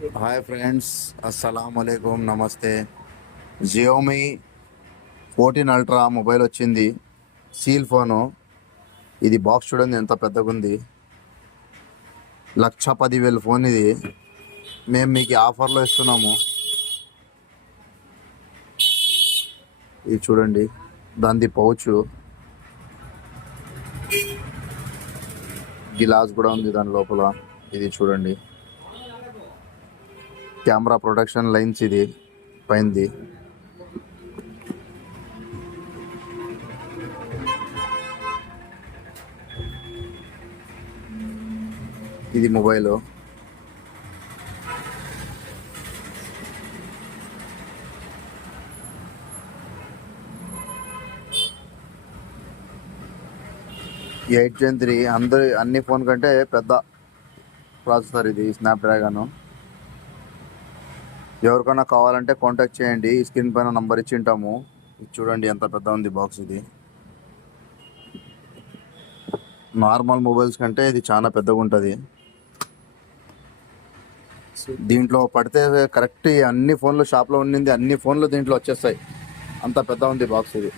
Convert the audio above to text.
Hi friends, అస్సలం వాలేకుమ్, నమస్తే. Xiaomi 14 ultra mobile వచ్చింది. Seal phone. ఇది బాక్స్ చూడండి ఎంత పెద్దగా ఉంది. 1,10,000 ఫోన్ ఇది. మేము మీకు ఆఫర్లో ఇస్తున్నాము. ఇది చూడండి, దాని పౌచ్, గిలాస్ కూడా ఉంది దాని లోపల. ఇది చూడండి, కెమెరా ప్రొటెక్షన్ లైన్స్, ఇది పైనది. ఇది మొబైల్. ఎయిట్ జెన్ 3 అన్ని ఫోన్ కంటే పెద్ద ప్రాసెసర్ ఇది, స్నాప్డ్రాగన్. ఎవరికైనా కావాలంటే కాంటాక్ట్ చేయండి. ఈ స్క్రీన్ పైన నంబర్ ఇచ్చి ఉంటాము. ఇది చూడండి ఎంత పెద్ద ఉంది బాక్స్. ఇది నార్మల్ మొబైల్స్ కంటే ఇది చాలా పెద్దగా ఉంటుంది. దీంట్లో పడితే కరెక్ట్ అన్ని ఫోన్లు షాప్లో ఉండింది, అన్ని ఫోన్లు దీంట్లో వచ్చేస్తాయి. అంత పెద్ద ఉంది బాక్స్ ఇది.